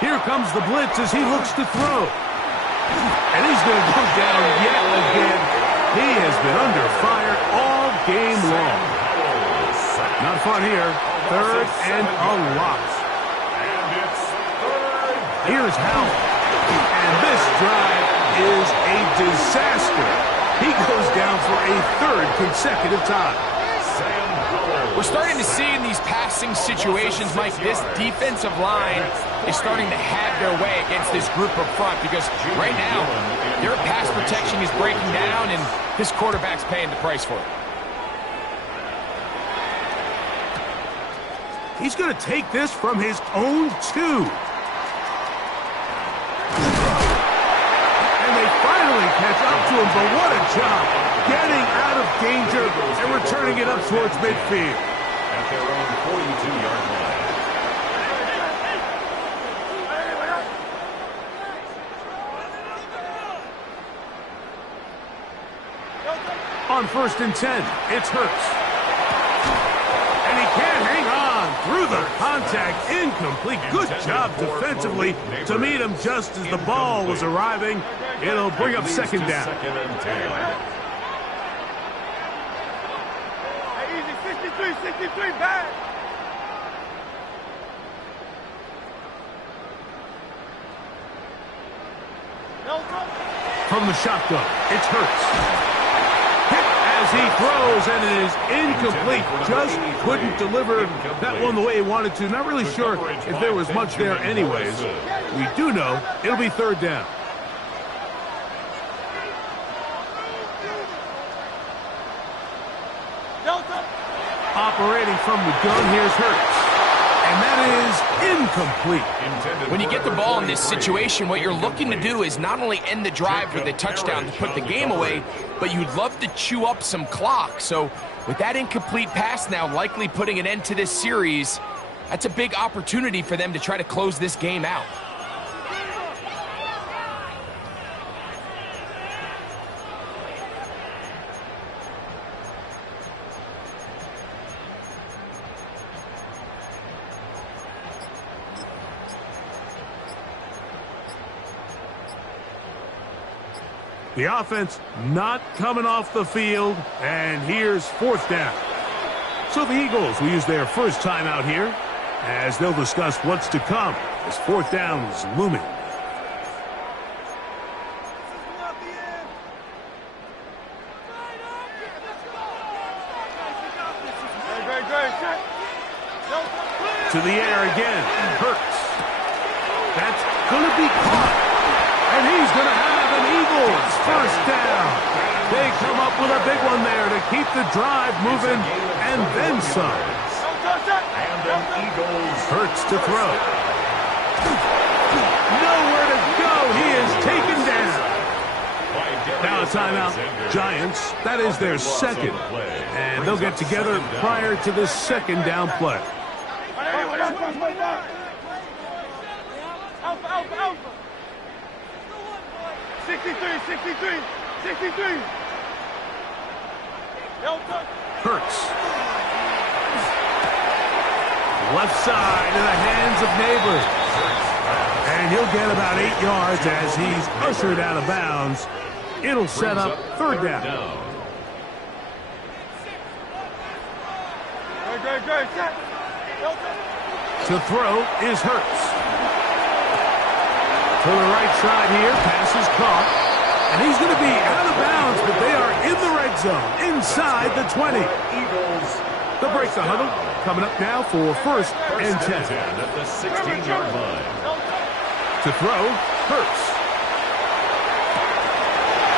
Here comes the blitz as he looks to throw. And he's going to go down yet again. He has been under fire all game long. Not fun here. 3rd and a lot. And it's 3rd. Here's Howell. And this drive is a disaster. He goes down for a 3rd consecutive time. We're starting to see in these passing situations, Mike, this defensive line is starting to have their way against this group up front because right now, their pass protection is breaking down and this quarterback's paying the price for it. He's going to take this from his own 2. And they finally catch up to him, but what a job getting out of danger and returning it up towards midfield. At their own 42-yard line. On 1st and 10, it's Hurts. And he can't hang on through the contact. Incomplete. Good job defensively to meet him just as the ball was arriving. It'll bring up 2nd down. 2nd and 10. 63, back. From the shotgun, it's Hurts. Hit as he throws, and it is incomplete. Just couldn't deliver that one the way he wanted to. Not really sure if there was much there anyways. We do know it'll be 3rd down. from the gun. Here's Hurts. And that is incomplete. When you get the ball in this situation, what you're looking to do is not only end the drive with a touchdown to put the game away, but you'd love to chew up some clock. So with that incomplete pass now likely putting an end to this series, that's a big opportunity for them to try to close this game out. The offense not coming off the field, and here's fourth down. So the Eagles will use their first timeout here as they'll discuss what's to come as fourth down is looming. To the air again, Hurts. That's going to be caught, and he's going to have an Eagles first down. They come up with a big one there to keep the drive moving, and then some. And an Eagles Hurts to throw. Nowhere to go. He is taken down. Now a timeout. Giants, that is their second. And they'll get together prior to the second down play. Alpha, alpha, alpha. 63. Hurts. Left side in the hands of Neighbors. And he'll get about 8 yards as he's ushered out of bounds. It'll set up third down. To throw is Hurts. To the right side here, pass is caught. And he's going to be out of bounds, but they are in the red zone, inside the 20. They'll break the huddle. Coming up now for first and 10. At the 16-yard line. To throw, Hurts.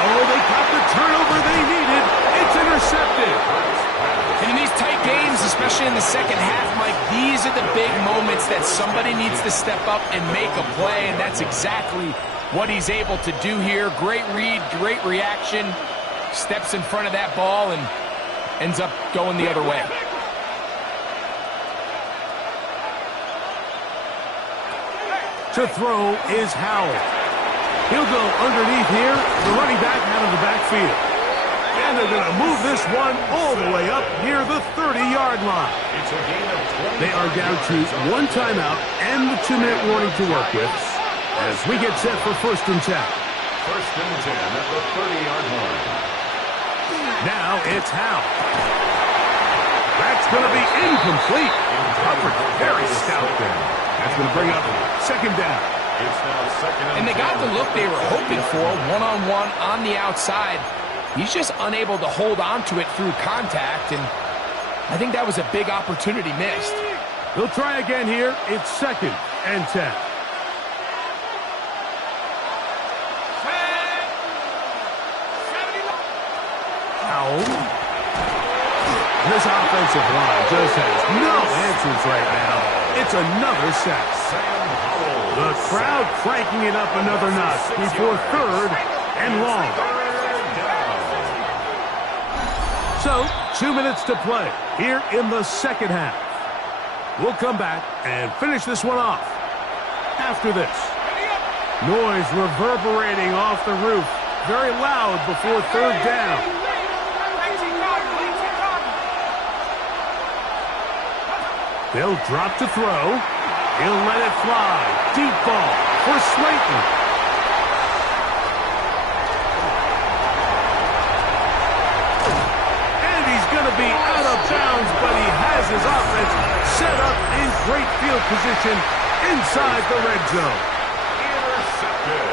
Oh, they got the turnover they needed. It's intercepted. And in these tight games, especially in the second half, Mike, these are the big moments that somebody needs to step up and make a play, and that's exactly what he's able to do here. Great read, great reaction, steps in front of that ball and ends up going the other way. To throw is Howell. He'll go underneath here, the running back out of the backfield. And they're going to move this one all the way up near the 30-yard line. It's a gain of 20. They are down to one timeout and the 2-minute warning to work with as we get set for first and 10. First and 10 at the 30-yard line. Now it's Howell. That's going to be incomplete. Covered very stout there. That's going to bring up second down. It's now second And they got the look they were hoping for, one-on-one on the outside. He's just unable to hold on to it through contact, and I think that was a big opportunity missed. They'll try again here. It's second and 10. Howell. This offensive line just has no answers right now. It's another sack. The crowd cranking it up another notch before third and long. So, 2 minutes to play here in the second half. We'll come back and finish this one off after this. Noise reverberating off the roof. Very loud before third down. They'll drop to throw. He'll let it fly. Deep ball for Slayton. And he's going to be out of bounds, but he has his offense set up in great field position inside the red zone. Intercepted.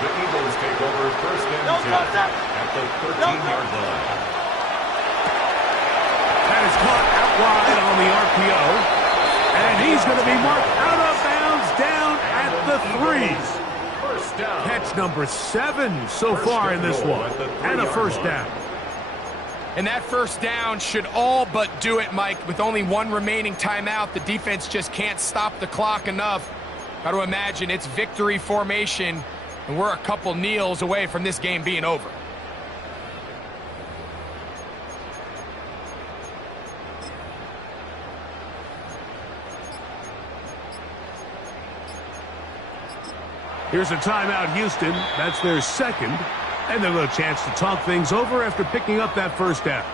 The Eagles take over first and 10 at the 13-yard line. That is caught out wide on the RPO. And he's going to be marked out of bounds down at the 3. First down. Catch number 7 so far in this one. And a first down. And that first down should all but do it, Mike. With only one remaining timeout, the defense just can't stop the clock enough. Got to imagine it's victory formation, and we're a couple kneels away from this game being over. Here's a timeout, Houston. That's their second. And they'll have a chance to talk things over after picking up that first down.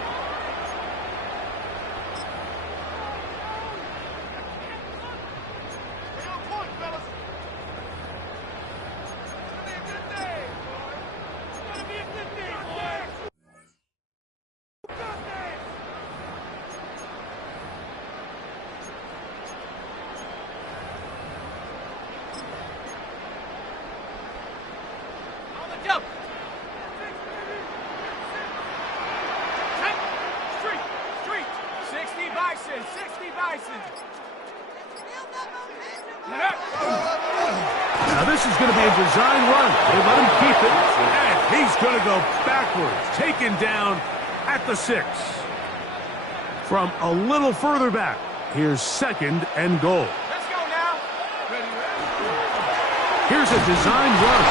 Now this is going to be a design run. They let him keep it, and he's going to go backwards, taken down at the 6. From a little further back, here's 2nd and goal. Let's go now. Here's a design run.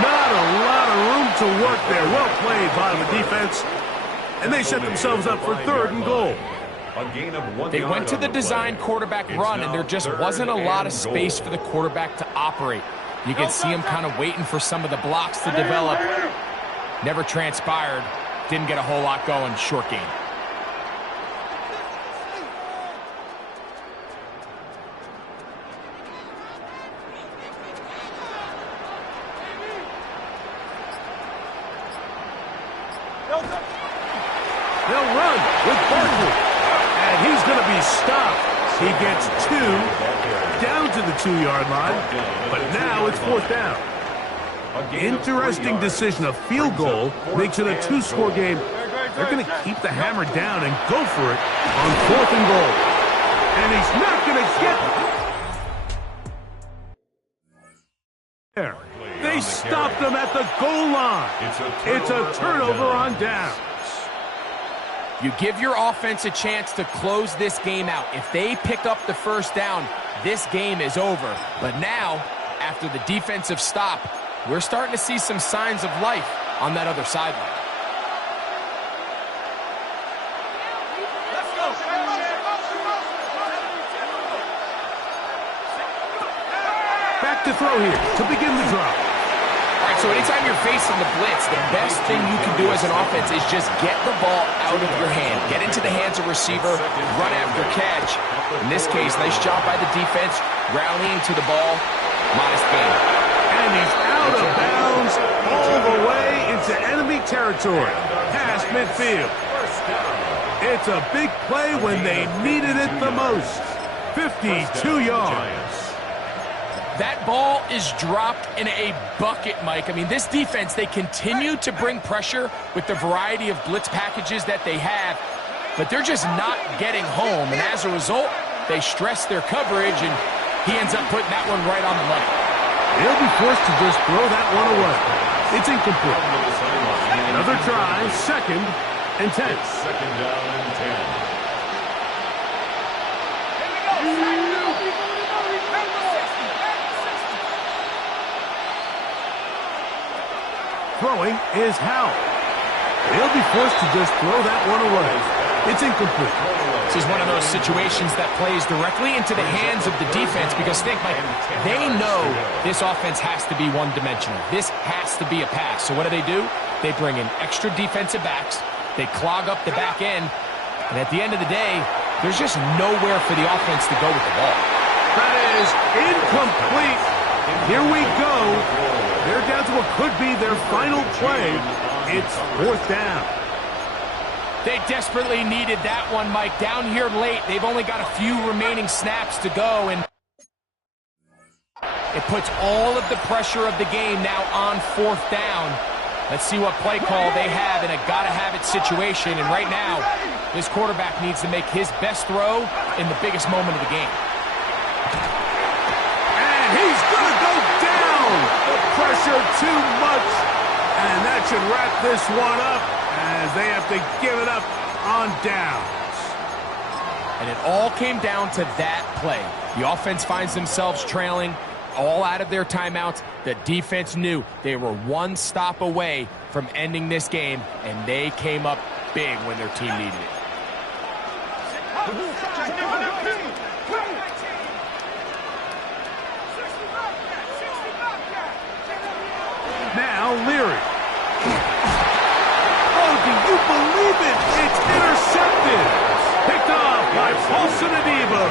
Not a lot of room to work there. Well played by the defense, and they set themselves up for 3rd and goal. They went to the design quarterback run, and there just wasn't a lot of space for the quarterback to operate. You can see him kind of waiting for some of the blocks to develop. Never transpired. Didn't get a whole lot going. Short game. They'll run with Barkley. And he's going to be stopped. He gets 2 down to the 2-yard line, but now it's 4th down. Interesting decision. A field goal makes it a 2-score game. They're going to keep the hammer down and go for it on 4th and goal. And he's not going to get there. They stopped him at the goal line. It's a turnover on downs. You give your offense a chance to close this game out. If they pick up the first down, this game is over. But now, after the defensive stop, we're starting to see some signs of life on that other sideline. Back to throw here to begin the drive. All right, so anytime you're facing the blitz, the best thing you can do as an offense is just get the ball out of your hand. Get into the hands of receiver, run after catch. In this case, nice job by the defense, rallying to the ball. Modest gain. And he's out of bounds all the way into enemy territory, past midfield. It's a big play when they needed it the most. 52 yards. That ball is dropped in a bucket, Mike. I mean, this defense, they continue to bring pressure with the variety of blitz packages that they have, but they're just not getting home. And as a result, they stress their coverage, and he ends up putting that one right on the money. They'll be forced to just throw that one away. It's incomplete. Another try, 2nd and 10. 2nd down and 10. Throwing is Howell. They'll be forced to just throw that one away. It's incomplete. This is one of those situations that plays directly into the hands of the defense because, think, Mike, they know this offense has to be one-dimensional. This has to be a pass. So what do? They bring in extra defensive backs. They clog up the back end. And at the end of the day, there's just nowhere for the offense to go with the ball. That is incomplete. Here we go. They're down to what could be their final play. It's 4th down. They desperately needed that one, Mike. Down here late, they've only got a few remaining snaps to go, and it puts all of the pressure of the game now on 4th down. Let's see what play call they have in a gotta-have-it situation, and right now, this quarterback needs to make his best throw in the biggest moment of the game. And he's going to go down. The pressure too much. And that should wrap this one up. as they have to give it up on downs. And it all came down to that play. The offense finds themselves trailing, all out of their timeouts. The defense knew they were one stop away from ending this game, and they came up big when their team needed it. Now Leary. Oh, do you believe it? It's intercepted. Picked off by Paulson Adebo.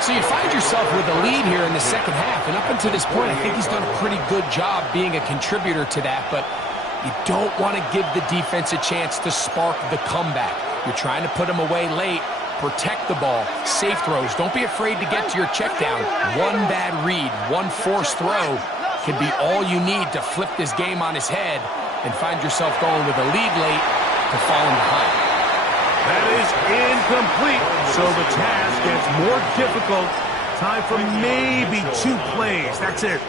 So you find yourself with a lead here in the second half, and up until this point, I think he's done a pretty good job being a contributor to that, but you don't want to give the defense a chance to spark the comeback. You're trying to put them away late, protect the ball, safe throws. Don't be afraid to get to your check down. One bad read, one forced throw can be all you need to flip this game on his head and find yourself going with a lead late to falling behind. That is incomplete, so the task gets more difficult. Time for maybe 2 plays. That's it.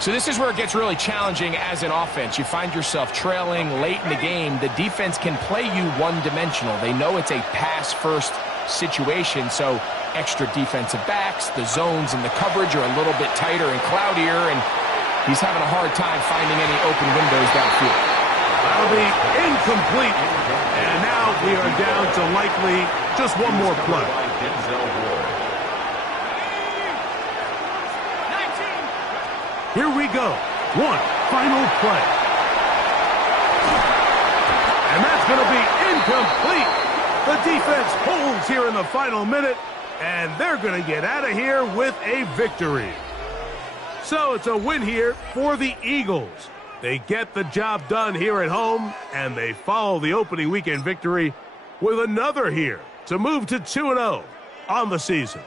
So this is where it gets really challenging as an offense. You find yourself trailing late in the game. The defense can play you one-dimensional. They know it's a pass-first situation, so extra defensive backs, the zones and the coverage are a little bit tighter and cloudier, and he's having a hard time finding any open windows downfield. That'll be incomplete. And now we are down to likely just one more play. Here we go. One final play. And that's going to be incomplete. The defense holds here in the final minute, and they're going to get out of here with a victory. So it's a win here for the Eagles. They get the job done here at home, and they follow the opening weekend victory with another here to move to 2-0 on the season.